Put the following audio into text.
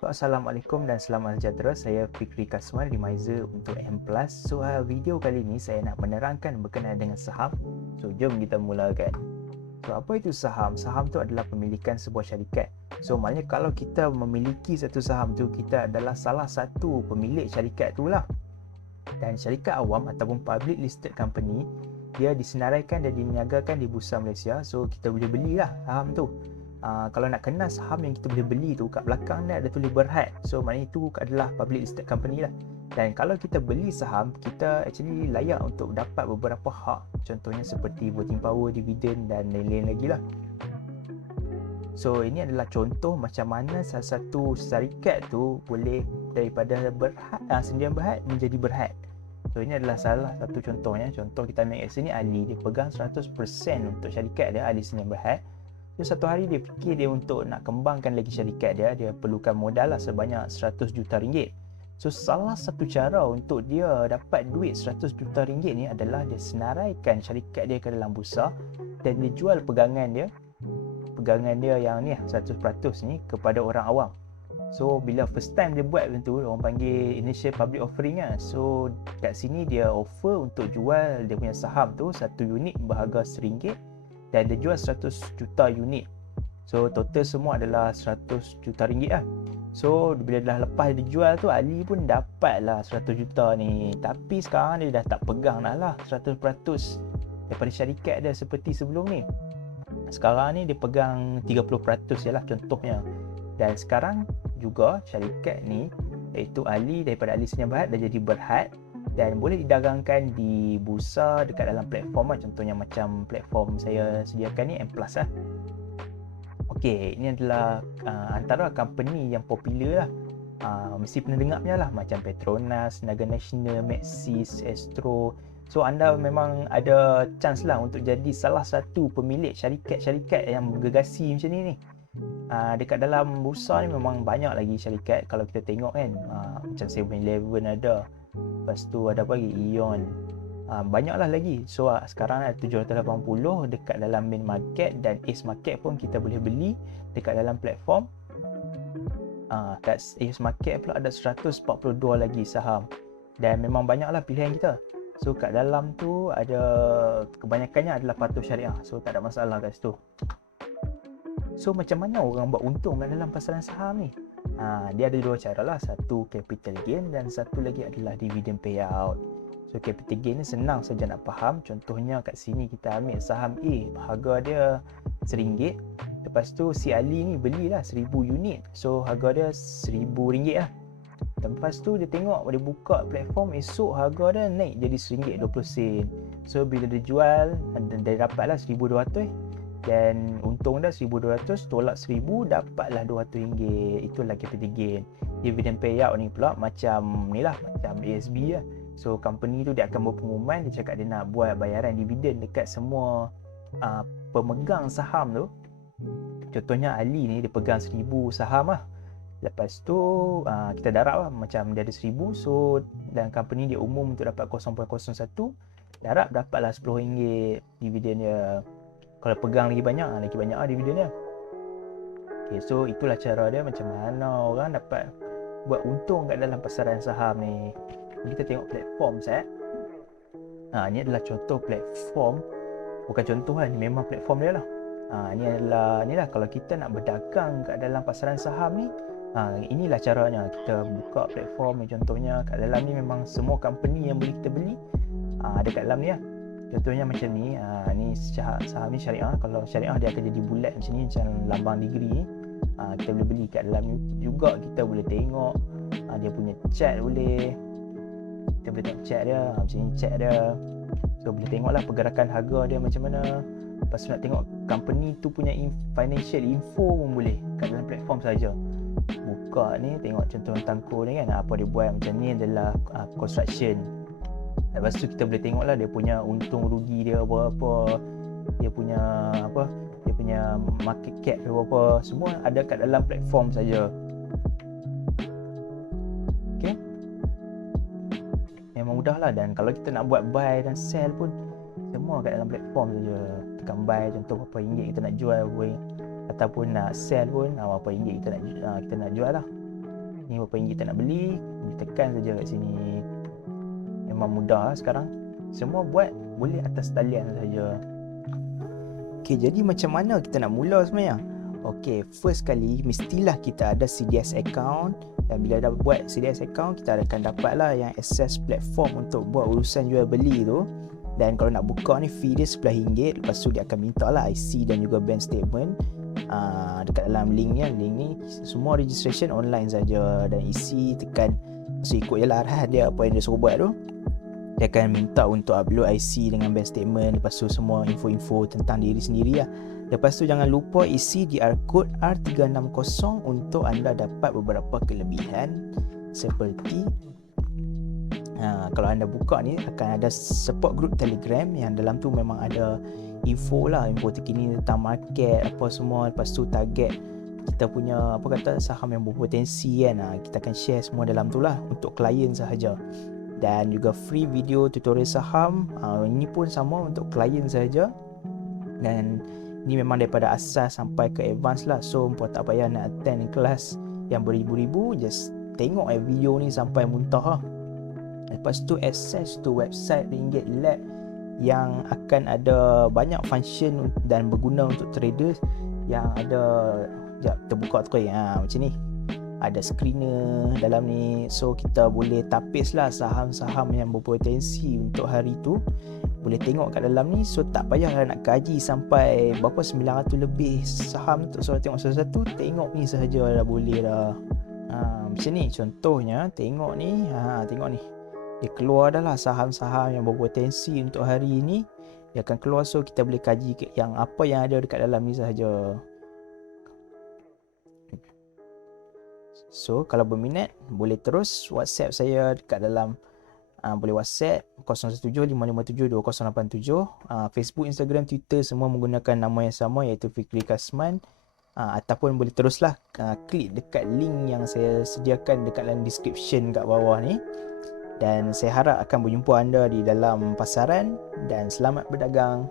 Assalamualaikum dan selamat sejahtera. Saya Fikri Kasman di Mizer untuk M+. Video kali ini saya nak menerangkan berkenaan dengan saham. Jom kita mulakan. Apa itu saham? Saham tu adalah pemilikan sebuah syarikat. Maknanya kalau kita memiliki satu saham tu, kita adalah salah satu pemilik syarikat tu lah. Dan syarikat awam ataupun public listed company, dia disenaraikan dan diniagakan di Bursa Malaysia. Kita boleh belilah saham tu. Kalau nak kenal saham yang kita boleh beli tu, kat belakang ni ada tulis Berhad. Maknanya itu adalah public listed company lah. Dan kalau kita beli saham, kita actually layak untuk dapat beberapa hak. Contohnya seperti voting power, dividen dan lain-lain lagi lah. Ini adalah contoh macam mana salah satu syarikat tu boleh daripada Berhad, Sdn Berhad menjadi Berhad. Ini adalah salah satu contohnya. Contoh kita ambil kat sini, Ali dia pegang 100% untuk syarikat dia, Ali Sdn Berhad. Satu hari dia fikir dia untuk nak kembangkan lagi syarikat dia perlukan modal lah sebanyak 100 juta ringgit. Salah satu cara untuk dia dapat duit 100 juta ringgit ni adalah dia senaraikan syarikat dia ke dalam bursa dan dia jual pegangan dia yang ni 100% ni kepada orang awam. Bila first time dia buat macam tu, orang panggil initial public offering lah. Kat sini dia offer untuk jual dia punya saham tu, satu unit berharga RM1 dan dia jual 100 juta unit. Total semua adalah 100 juta ringgit lah. Bila dah lepas dia jual tu, Ali pun dapat lah 100 juta ni. Tapi sekarang dia dah tak pegang dah lah 100% daripada syarikat dia seperti sebelum ni. Sekarang ni dia pegang 30% je lah contohnya. Dan sekarang juga syarikat ni, iaitu Ali daripada Ali Sdn Berhad dah jadi Berhad dan boleh didagangkan di bursa dekat dalam platform lah. Contohnya macam platform saya sediakan ni, M+ lah. Ini adalah antara company yang popular lah. Mesti pernah dengar punya lah, macam Petronas, Naga Nasional, Maxis, Astro. Anda memang ada chance lah untuk jadi salah satu pemilik syarikat-syarikat yang bergegasi macam ni. Dekat dalam bursa ni memang banyak lagi syarikat. Kalau kita tengok kan, macam 7-Eleven ada, lepas tu ada apa lagi, Ion, banyaklah lagi. Sekarang ada 780 dekat dalam main market, dan Ace Market pun kita boleh beli dekat dalam platform. Kat Ace Market pula ada 142 lagi saham, dan memang banyaklah pilihan kita. Kat dalam tu ada, kebanyakannya adalah patuh syariah, tak ada masalah kat situ. Macam mana orang buat untung kat dalam pasaran saham ni? Dia ada dua cara lah. Satu capital gain dan satu lagi adalah dividend payout. Capital gain ni senang saja nak faham. Contohnya kat sini kita ambil saham A, harga dia RM1. Lepas tu si Ali ni belilah 1000 unit. Harga dia RM1000 lah. Lepas tu dia tengok, dia buka platform, esok harga dia naik jadi RM1.20. Bila dia jual, dia dapatlah RM1,200. Dan untung dah 1,200 tolak 1,000, dapatlah RM200. Itulah capital gain. Dividend payout ni pula macam ni lah, macam ASB lah. Company tu dia akan berpengumuman, dia cakap dia nak buat bayaran dividen dekat semua pemegang saham tu. Contohnya Ali ni dia pegang 1000 saham lah. Lepas tu kita darab lah, macam dia ada 1000, dan company dia umum untuk dapat 0.01, darab dapatlah RM10 dividen dia. Kalau pegang lagi banyak lah dividen dia. Itulah cara dia, macam mana orang dapat buat untung kat dalam pasaran saham ni. Kita tengok platform set. Ni adalah contoh platform. Bukan contoh lah, ni memang platform dia lah. Ni lah kalau kita nak berdagang kat dalam pasaran saham ni, inilah caranya. Kita buka platform ni, contohnya kat dalam ni memang semua company yang boleh kita beli ada kat dalam ni lah. Contohnya macam ni, ni saham ni syariah. Kalau syariah dia akan jadi bulat macam ni, macam lambang degree ni. Kita boleh beli kat dalam ni juga. Kita boleh tengok dia punya chart, kita boleh tengok chart dia, macam ni chart dia. Boleh tengoklah pergerakan harga dia macam mana. Lepas tu nak tengok company tu punya financial info pun boleh kat dalam platform saja. Buka ni, tengok contoh tangkur ni kan, apa dia buat. Macam ni adalah construction. Lepas tu kita boleh tengok lah dia punya untung rugi dia berapa, dia punya market cap dia berapa. Semua ada kat dalam platform saja. Memang mudah lah. Dan kalau kita nak buat buy dan sell pun semua kat dalam platform saja. Tekan buy, contoh berapa ringgit kita nak jual, ataupun nak sell pun berapa ringgit kita nak jual lah. Ni berapa ringgit kita nak beli, tekan saja kat sini. Memang mudah lah sekarang. Semua buat boleh atas talian saja. Okey, jadi macam mana kita nak mula sebenarnya? Okey, first kali mestilah kita ada CDS account, dan bila dah buat CDS account, kita akan dapatlah yang access platform untuk buat urusan jual beli tu. Dan kalau nak buka ni, fee dia RM11. Lepas tu dia akan minta lah IC dan juga bank statement. Dekat dalam link ni semua registration online saja, dan isi tekan, so ikut je lah arahan dia apa yang dia suruh buat tu. Dia akan minta untuk upload IC dengan bank statement, lepas tu semua info-info tentang diri sendiri lah. Lepas tu jangan lupa isi DR code R360 untuk anda dapat beberapa kelebihan seperti kalau anda buka ni akan ada support group Telegram yang dalam tu memang ada info terkini tentang market apa semua. Lepas tu target kita punya saham yang berpotensi kan, kita akan share semua dalam tu lah untuk klien sahaja. Dan juga free video tutorial saham, ini pun sama untuk klien sahaja. Dan ni memang daripada asas sampai ke advance lah, so puan tak payah nak attend kelas yang beribu-ribu, just tengok video ni sampai muntah lah. Lepas tu access to website Ringgit Lab yang akan ada banyak function dan berguna untuk traders yang ada. Sekejap, kita buka terus macam ni. Ada screener dalam ni, so kita boleh tapis lah saham-saham yang berpotensi untuk hari tu. Boleh tengok kat dalam ni, so tak payah nak kaji sampai berapa 900 lebih saham untuk suruh tengok satu-satu. Tengok ni sahaja dah boleh dah. Macam ni contohnya, tengok ni, tengok ni. Dia keluar dah lah saham-saham yang berpotensi untuk hari ini. Dia akan keluar, so kita boleh kaji yang apa yang ada dekat dalam ni sahaja. So kalau berminat boleh terus WhatsApp saya dekat dalam boleh WhatsApp 0175572087. Facebook, Instagram, Twitter semua menggunakan nama yang sama, iaitu Fikri Kasman. Ataupun boleh teruslah klik dekat link yang saya sediakan dekat dalam description kat bawah ni. Dan saya harap akan berjumpa anda di dalam pasaran, dan selamat berdagang.